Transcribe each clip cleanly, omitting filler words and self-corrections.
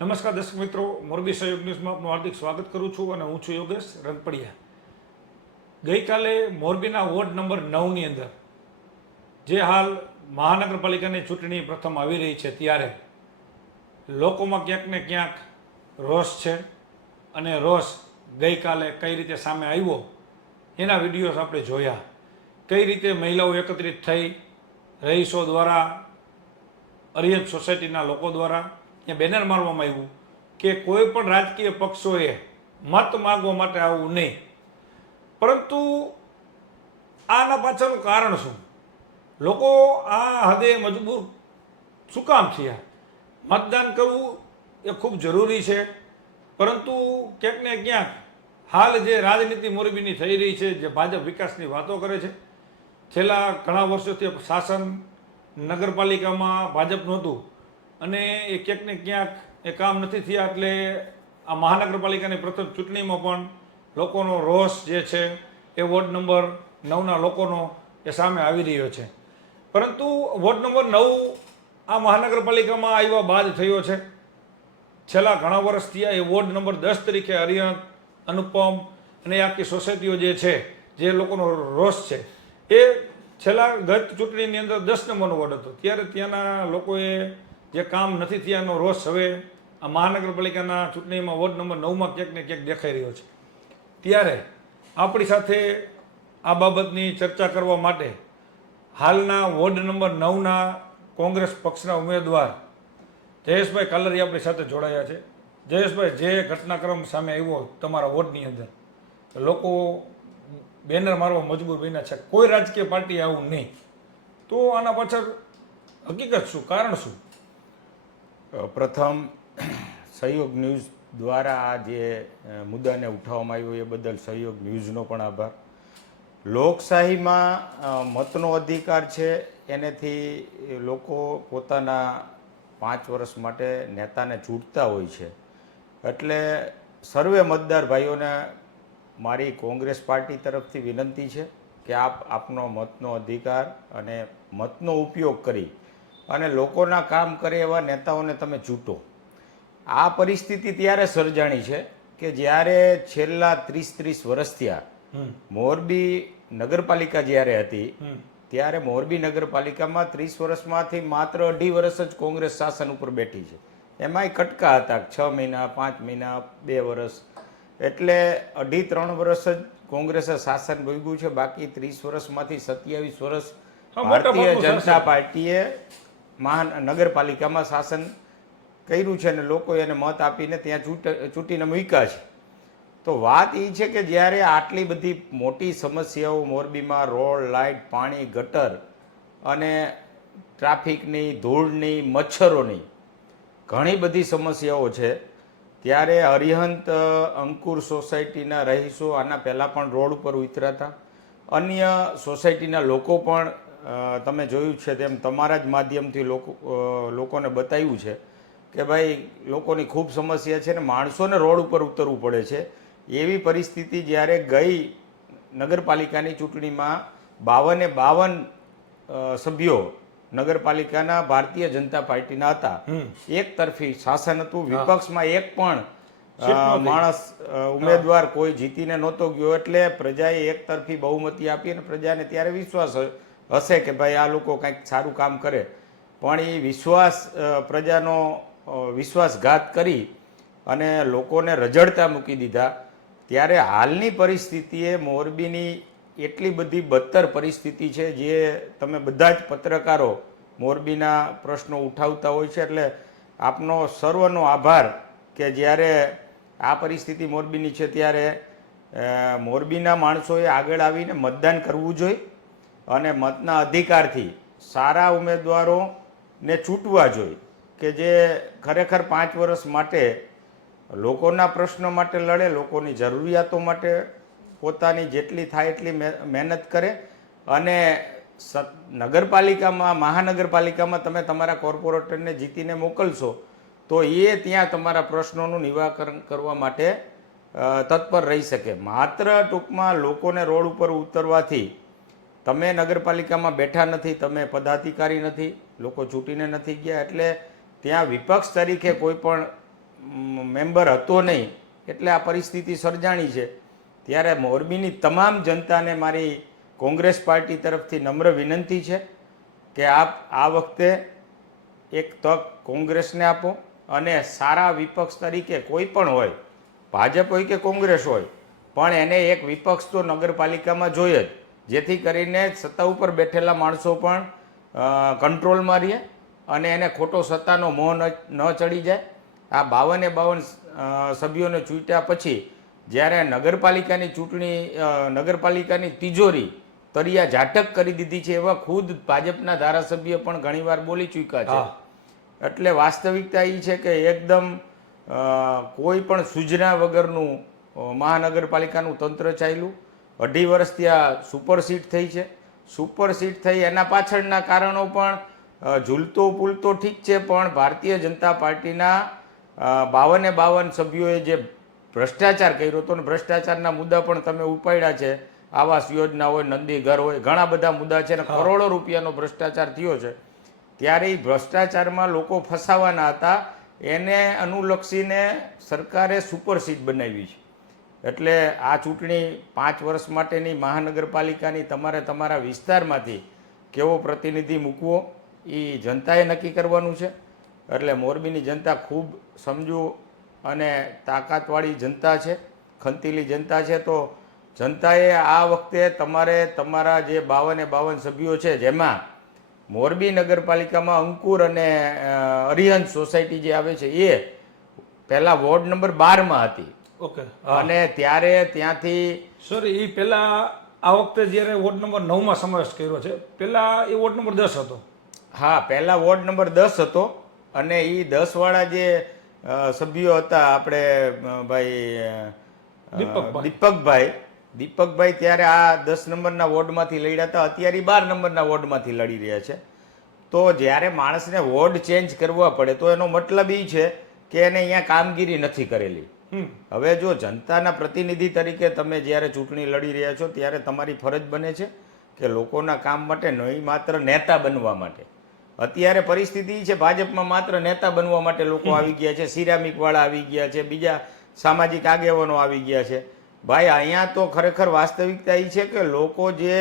નમસ્કાર દર્શક મિત્રો, મોરબી સહયોગ ન્યૂઝમાં આપનું હાર્દિક સ્વાગત કરું છું અને હું છું યોગેશ રંગપડિયા. ગઈકાલે મોરબીના વોર્ડ નંબર 9ની અંદર જે હાલ મહાનગરપાલિકાની ચૂંટણી પ્રથમ આવી રહી છે ત્યારે લોકોમાં ક્યાંક ને ક્યાંક રોષ છે અને રોષ ગઈકાલે કઈ રીતે સામે આવ્યો એના વિડીયોઝ આપણે જોયા. કઈ રીતે મહિલાઓ એકત્રિત થઈ રહીશો દ્વારા, અરિયત સોસાયટીના લોકો દ્વારા ત્યાં બેનર મારવામાં આવ્યું કે કોઈ પણ રાજકીય પક્ષોએ મત માગવા માટે આવવું નહીં. પરંતુ આના પાછળનું કારણ શું? લોકો આ હદે મજબૂર શું કામ થયા? મતદાન કરવું એ ખૂબ જરૂરી છે, પરંતુ ક્યાંક ને ક્યાંક હાલ જે રાજનીતિ મોરબીની થઈ રહી છે, જે ભાજપ વિકાસની વાતો કરે છે, છેલ્લા ઘણા વર્ષોથી શાસન નગરપાલિકામાં ભાજપનું હતું અને એ ક્યાંક ને ક્યાંક એ કામ નથી થયા. એટલે આ મહાનગરપાલિકાની પ્રથમ ચૂંટણીમાં પણ લોકોનો રોષ જે છે એ વોર્ડ નંબર 9ના લોકોનો એ સામે આવી રહ્યો છે. પરંતુ વોર્ડ નંબર 9 આ મહાનગરપાલિકામાં આવ્યા બાદ થયો છે. છેલ્લા ઘણા વર્ષ થયા એ વોર્ડ નંબર 10 તરીકે અરિયંત, અનુપમ અને એ આખી સોસાયટીઓ જે છે, જે લોકોનો રોષ છે, એ છેલ્લા ગત ચૂંટણીની અંદર 10 નંબરનો વોર્ડ હતો ત્યારે ત્યાંના લોકોએ જે કામ નથી થયાનો રોષ હવે આ મહાનગરપાલિકાના ચૂંટણીમાં વોર્ડ નંબર 9માં ક્યાંક ને ક્યાંક દેખાઈ રહ્યો છે. ત્યારે આપણી સાથે આ બાબતની ચર્ચા કરવા માટે હાલના વોર્ડ નંબર 9ના કોંગ્રેસ પક્ષના ઉમેદવાર જયેશભાઈ કાલરિયા આપણી સાથે જોડાયા છે. જયેશભાઈ, જે ઘટનાક્રમ સામે આવ્યો તમારા વોર્ડની અંદર, લોકો બેનર મારવા મજબૂર બન્યા છે, કોઈ રાજકીય પાર્ટી આવું નહીં, તો આના પાછળ હકીકત શું, કારણ શું? પ્રથમ સહયોગ ન્યૂઝ દ્વારા આ જે મુદ્દાને ઉઠાવવામાં આવ્યો એ બદલ સહયોગ ન્યૂઝનો પણ આભાર. લોકશાહીમાં મતનો અધિકાર છે, એનેથી લોકો પોતાના 5 વર્ષ માટે નેતાને ચૂંટતા હોય છે. એટલે સર્વે મતદાર ભાઈઓને મારી કોંગ્રેસ પાર્ટી તરફથી વિનંતી છે કે આપનો મતનો અધિકાર અને મતનો ઉપયોગ કરી અને લોકોના કામ કરે એવા નેતાઓને તમે ચૂંટો. આ પરિસ્થિતિ ત્યારે સર્જાણી છે કે જ્યારે છેલ્લા 30 વર્ષ થયા મોરબી નગરપાલિકા જ્યારે હતી ત્યારે મોરબી નગરપાલિકામાં 30 વર્ષમાંથી માત્ર 2.5 વર્ષ જ કોંગ્રેસ શાસન ઉપર બેઠી છે. એમાંય કટકા હતા, 6 મહિના, 5 મહિના, 2 વર્ષ, એટલે 2.5-3 વર્ષ જ કોંગ્રેસે શાસન ભોગવ્યું છે. બાકી 30 વર્ષમાંથી 27 વર્ષ ભારતીય જનતા પાર્ટીએ નગરપાલિકામાં શાસન કર્યું છે અને લોકો એને મત આપીને ત્યાં ચૂંટીને મૂક્યા છે. તો વાત એ છે કે જ્યારે આટલી બધી મોટી સમસ્યાઓ મોરબીમાં રોડ, લાઇટ, પાણી, ગટર અને ટ્રાફિકની, ધૂળની, મચ્છરોની ઘણી બધી સમસ્યાઓ છે, ત્યારે અરિહંત અંકુર સોસાયટીના રહીશો આના પહેલાં પણ રોડ ઉપર ઉતર્યા હતા. અન્ય સોસાયટીના લોકો પણ તમે જોયું છે તેમ તમારા જ માધ્યમથી લોકોને બતાવ્યું છે કે ભાઈ લોકોની ખૂબ સમસ્યા છે ને માણસોને રોડ ઉપર ઉતરવું પડે છે. એવી પરિસ્થિતિ જ્યારે ગઈ નગરપાલિકાની ચૂંટણીમાં 52 સભ્યો નગરપાલિકાના ભારતીય જનતા પાર્ટીના હતા. એક તરફી શાસન હતું, વિપક્ષમાં એક પણ માણસ ઉમેદવાર કોઈ જીતીને નહોતો ગયો. એટલે પ્રજાએ એક તરફી બહુમતી આપી અને પ્રજાને ત્યારે વિશ્વાસ હશે કે ભાઈ આ લોકો કંઈક સારું કામ કરે, પણ એ પ્રજાનો વિશ્વાસઘાત કરી અને લોકોને રજડતા મૂકી દીધા. ત્યારે હાલની પરિસ્થિતિએ મોરબીની એટલી બધી બદતર પરિસ્થિતિ છે, જે તમે બધા જ પત્રકારો મોરબીના પ્રશ્નો ઉઠાવતા હોય છે. એટલે આપનો સર્વનો આભાર કે જ્યારે આ પરિસ્થિતિ મોરબીની છે ત્યારે મોરબીના માણસોએ આગળ આવીને મતદાન કરવું જોઈએ અને મતના અધિકારથી સારા ઉમેદવારોને ચૂંટવા જોઈએ કે જે ખરેખર 5 વર્ષ માટે લોકોના પ્રશ્નો માટે લડે, લોકોની જરૂરિયાતો માટે પોતાની જેટલી થાય એટલી મહેનત કરે. અને નગરપાલિકામાં, મહાનગરપાલિકામાં તમે તમારા કોર્પોરેટરને જીતીને મોકલશો તો એ ત્યાં તમારા પ્રશ્નોનું નિરાકરણ કરવા માટે તત્પર રહી શકે. માત્ર ટૂંકમાં લોકોને રોડ ઉપર ઉતરવાથી તમે નગરપાલિકામાં બેઠા નથી, તમે પદાધિકારી નથી, લોકો ચૂંટીને નથી ગયા, એટલે ત્યાં વિપક્ષ તરીકે કોઈ પણ મેમ્બર હતો નહીં એટલે આ પરિસ્થિતિ સર્જાણી છે. ત્યારે મોરબીની તમામ જનતાને મારી કોંગ્રેસ પાર્ટી તરફથી નમ્ર વિનંતી છે કે આપ આ વખતે એક તક કોંગ્રેસને આપો અને સારા વિપક્ષ તરીકે કોઈ પણ હોય, ભાજપ હોય કે કોંગ્રેસ હોય, પણ એને એક વિપક્ષ તો નગરપાલિકામાં જોઈએ જ, જેથી કરીને સત્તા ઉપર બેઠેલા માણસો પણ કંટ્રોલમાં રહે અને એને ખોટો સત્તાનો મોહ ન ચડી જાય. આ 52 સભ્યોને ચૂંટ્યા પછી જ્યારે નગરપાલિકાની ચૂંટણી, નગરપાલિકાની તિજોરી તરિયા ઝાટક કરી દીધી છે એવા ખુદ ભાજપના ધારાસભ્ય પણ ઘણીવાર બોલી ચૂક્યા છે. એટલે વાસ્તવિકતા એ છે કે એકદમ કોઈ પણ સૂચના વગરનું મહાનગરપાલિકાનું તંત્ર ચાલ્યું. 2.5 વર્ષ ત્યાં સુપરસીટ થઈ છે. સુપરસીટ થઈ એના પાછળના કારણો પણ ઝૂલતો પૂલતો ઠીક છે, પણ ભારતીય જનતા પાર્ટીના 52 સભ્યોએ જે ભ્રષ્ટાચાર કર્યો હતો ને ભ્રષ્ટાચારના મુદ્દા પણ તમે ઉપાડ્યા છે. આવાસ યોજના હોય, નંદી ઘર હોય, ઘણા બધા મુદ્દા છે ને કરોડો રૂપિયાનો ભ્રષ્ટાચાર થયો છે. ત્યારે એ ભ્રષ્ટાચારમાં લોકો ફસાવાના હતા, એને અનુલક્ષીને સરકારે સુપરસીટ બનાવી છે. એટલે આ ચૂંટણી 5 વર્ષ માટેની મહાનગરપાલિકાની તમારે તમારા વિસ્તારમાંથી કેવો પ્રતિનિધિ મૂકવો એ જનતાએ નક્કી કરવાનું છે. એટલે મોરબીની જનતા ખૂબ સમજુ અને તાકાતવાળી જનતા છે, ખંતીલી જનતા છે. તો જનતાએ આ વખતે તમારે તમારા જે 52 સભ્યો છે, જેમાં મોરબી નગરપાલિકામાં અંકુર અને અરિહંત સોસાયટી જે આવે છે એ પહેલા વોર્ડ નંબર 12માં હતી. ઓકે. અને ત્યારે ત્યાંથી સોરી, એ પહેલા આ વખતે જ્યારે વોર્ડ નંબર 9માં સમાવેશ કર્યો છે, પહેલા એ વોર્ડ નંબર 10 હતો. હા, પહેલા વોર્ડ નંબર 10 હતો અને એ 10 વાળા જે સભ્યો હતા આપણે ભાઈ દીપકભાઈ ત્યારે આ 10 નંબરના વોર્ડમાંથી લડ્યા હતા. અત્યારે 12 નંબરના વોર્ડમાંથી લડી રહ્યા છે. તો જ્યારે માણસને વોર્ડ ચેન્જ કરવા પડે તો એનો મતલબ એ છે કે એને અહીંયા કામગીરી નથી કરેલી. હવે જો જનતાના પ્રતિનિધિ તરીકે તમે જ્યારે ચૂંટણી લડી રહ્યા છો ત્યારે તમારી ફરજ બને છે કે લોકોના કામ માટે નહીં માત્ર નેતા બનવા માટે. અત્યારે પરિસ્થિતિ છે ભાજપમાં માત્ર નેતા બનવા માટે લોકો આવી ગયા છે, સિરામિક વાળા આવી ગયા છે, બીજા સામાજિક આગેવાનો આવી ગયા છે. ભાઈ અહીંયા તો ખરેખર વાસ્તવિકતા એ છે કે લોકો જે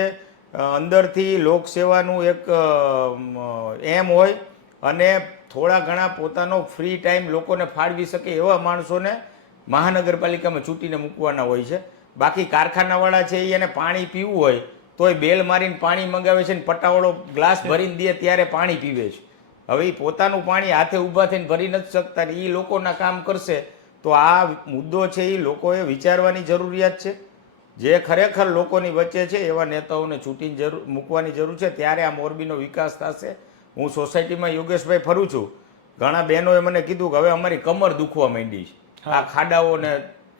અંદરથી લોકસેવાનું એક એમ હોય અને થોડા ઘણા પોતાનો ફ્રી ટાઈમ લોકોને ફાળવી શકે એવા માણસોને મહાનગરપાલિકામાં ચૂંટીને મૂકવાના હોય છે. બાકી કારખાનાવાળા છે એને પાણી પીવું હોય તોય બેલ મારીને પાણી મંગાવે છે ને પટાવાળો ગ્લાસ ભરીને દે ત્યારે પાણી પીવે છે. હવે એ પોતાનું પાણી હાથે ઊભા થઈને ભરી નથી શકતા ને એ લોકોના કામ કરશે તો આ મુદ્દો છે એ લોકોએ વિચારવાની જરૂરિયાત છે. જે ખરેખર લોકોની વચ્ચે છે એવા નેતાઓને ચૂંટીને મૂકવાની જરૂર છે, ત્યારે આ મોરબીનો વિકાસ થશે. હું સોસાયટીમાં યોગેશભાઈ ફરું છું, ઘણા બહેનોએ મને કીધું કે હવે અમારી કમર દુખવા માંડી છે આ ખાડાઓને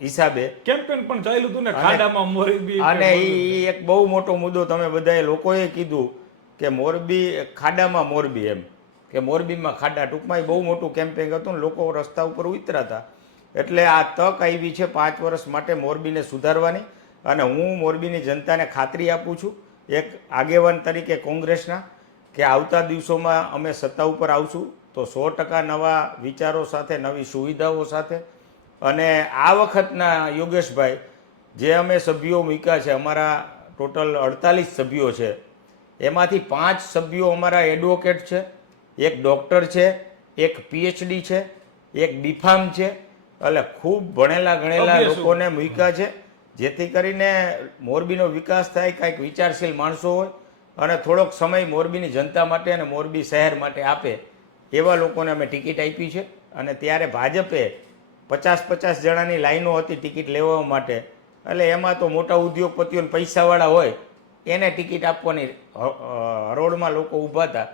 હિસાબે. કેમ્પેન પણ ચાલ્યું હતું ને ખાડામાં મોરબી, અને એ એક બહુ મોટો મુદ્દો તમે બધાએ લોકોએ કીધું કે મોરબી ખાડામાં મોરબી, એમ કે મોરબીમાં ખાડા. ટૂંકમાં એ બહુ મોટું કેમ્પેન હતું ને લોકો રસ્તા ઉપર ઉતરાતા. એટલે આ તક આવી છે 5 વર્ષ માટે મોરબીને સુધારવાની. અને હું મોરબીની જનતાને ખાતરી આપું છું એક આગેવાન તરીકે કોંગ્રેસના કે આવતા દિવસોમાં અમે સત્તા ઉપર આવશું તો 100% નવા વિચારો સાથે, નવી સુવિધાઓ સાથે. અને આ વખતના યોગેશભાઈ જે અમે સભ્યો મૂક્યા છે, અમારા ટોટલ 48 સભ્યો છે, એમાંથી 5 સભ્યો અમારા એડવોકેટ છે, એક ડૉક્ટર છે, એક PhD છે, એક બીફાર્મ છે. એટલે ખૂબ ભણેલા ગણેલા લોકોને મૂક્યા છે જેથી કરીને મોરબીનો વિકાસ થાય. કાંઈક વિચારશીલ માણસો હોય અને થોડોક સમય મોરબીની જનતા માટે અને મોરબી શહેર માટે આપે એવા લોકોને અમે ટિકિટ આપી છે. અને ત્યારે ભાજપે 50-50 જણાની લાઈનો હતી ટિકિટ લેવા માટે. એટલે એમાં તો મોટા ઉદ્યોગપતિઓ પૈસાવાળા હોય એને ટિકિટ આપવાની હરોળમાં લોકો ઊભા હતા.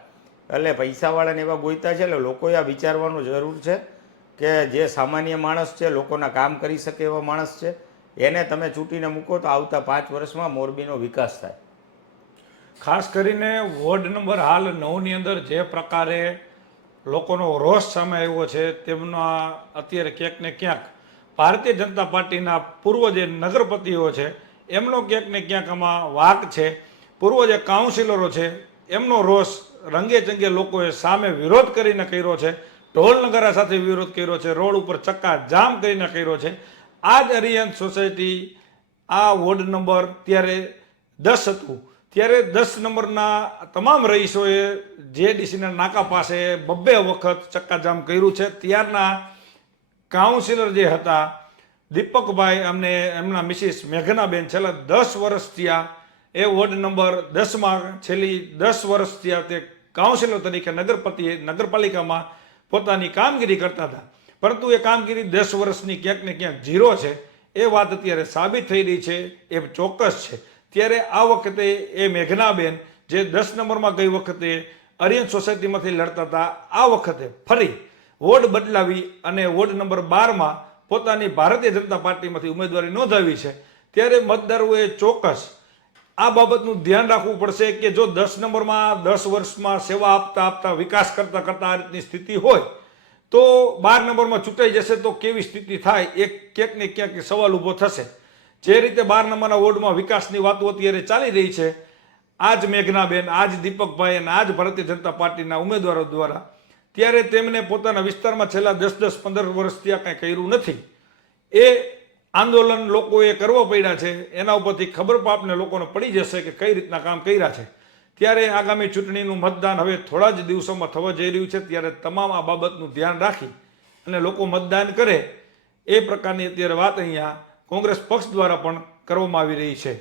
એટલે પૈસાવાળાને એવા ગોઈતા છે. એટલે લોકોએ આ વિચારવાનું જરૂર છે કે જે સામાન્ય માણસ છે, લોકોના કામ કરી શકે એવા માણસ છે, એને તમે ચૂંટીને મૂકો તો આવતા 5 વર્ષમાં મોરબીનો વિકાસ થાય. ખાસ કરીને વોર્ડ નંબર હાલ 9ની અંદર જે પ્રકારે લોકોનો રોષ સામે આવ્યો છે, તેમના અત્યારે ક્યાંક ને ક્યાંક ભારતીય જનતા પાર્ટીના પૂર્વ જે નગરપતિઓ છે એમનો ક્યાંક ને ક્યાંક આમાં વાક છે. પૂર્વ જે કાઉન્સિલરો છે એમનો રોષ રંગે ચંગે લોકોએ સામે વિરોધ કરીને કર્યો છે. ઢોલ નગારા સાથે વિરોધ કર્યો છે, રોડ ઉપર ચક્કા જામ કરીને કર્યો છે. આ જ અરિયન્ટ સોસાયટી આ વોર્ડ નંબર ત્યારે 10 હતું, ત્યારે 10 નંબરના તમામ રહીશોએ જેડીસીના નાકા પાસે 2 વખત ચક્કાજામ કર્યું છે. ત્યારના કાઉન્સિલર જે હતા દીપકભાઈ અમને એમના મિસિસ મેઘનાબેન છેલ્લા 10 વર્ષ થયા એ વોર્ડ નંબર 10માં છેલ્લી 10 વર્ષ થયા તે કાઉન્સિલર તરીકે નગરપાલિકામાં પોતાની કામગીરી કરતા હતા, પરંતુ એ કામગીરી 10 વર્ષની ક્યાંક ને ક્યાંક ઝીરો છે. એ વાત અત્યારે સાબિત થઈ રહી છે, એ ચોક્કસ છે. ત્યારે આ વખતે એ મેઘનાબેન જે 10 નંબરમાં ગઈ વખતે અરિયન્ટ સોસાયટીમાંથી લડતા હતા, આ વખતે ફરી વોર્ડ બદલાવી અને વોર્ડ નંબર 12માં પોતાની ભારતીય જનતા પાર્ટીમાંથી ઉમેદવારી નોંધાવી છે. ત્યારે મતદારોએ ચોક્કસ આ બાબતનું ધ્યાન રાખવું પડશે કે જો 10 નંબરમાં 10 વર્ષમાં સેવા આપતા વિકાસ કરતા આ રીતની સ્થિતિ હોય તો 12 નંબરમાં ચૂંટાઈ જશે તો કેવી સ્થિતિ થાય, એક ક્યાંક ને ક્યાંક સવાલ ઊભો થશે. જે રીતે 12 નંબરના વોર્ડમાં વિકાસની વાતો અત્યારે ચાલી રહી છે, આજ મેઘનાબેન, આજ દીપકભાઈ અને આજ ભારતીય જનતા પાર્ટીના ઉમેદવારો દ્વારા, ત્યારે તેમને પોતાના વિસ્તારમાં છેલ્લા 10-15 વર્ષથી આ કંઈ કર્યું નથી. એ આંદોલન લોકોએ કરવા પડ્યા છે, એના ઉપરથી ખબર આપને લોકોને પડી જશે કે કઈ રીતના કામ કર્યા છે. ત્યારે આગામી ચૂંટણીનું મતદાન હવે થોડા જ દિવસોમાં થવા જઈ રહ્યું છે, ત્યારે તમામ આ બાબતનું ધ્યાન રાખી અને લોકો મતદાન કરે એ પ્રકારની અત્યારે વાત અહીંયા કોંગ્રેસ પક્ષ દ્વારા પણ કરવામાં આવી રહી છે.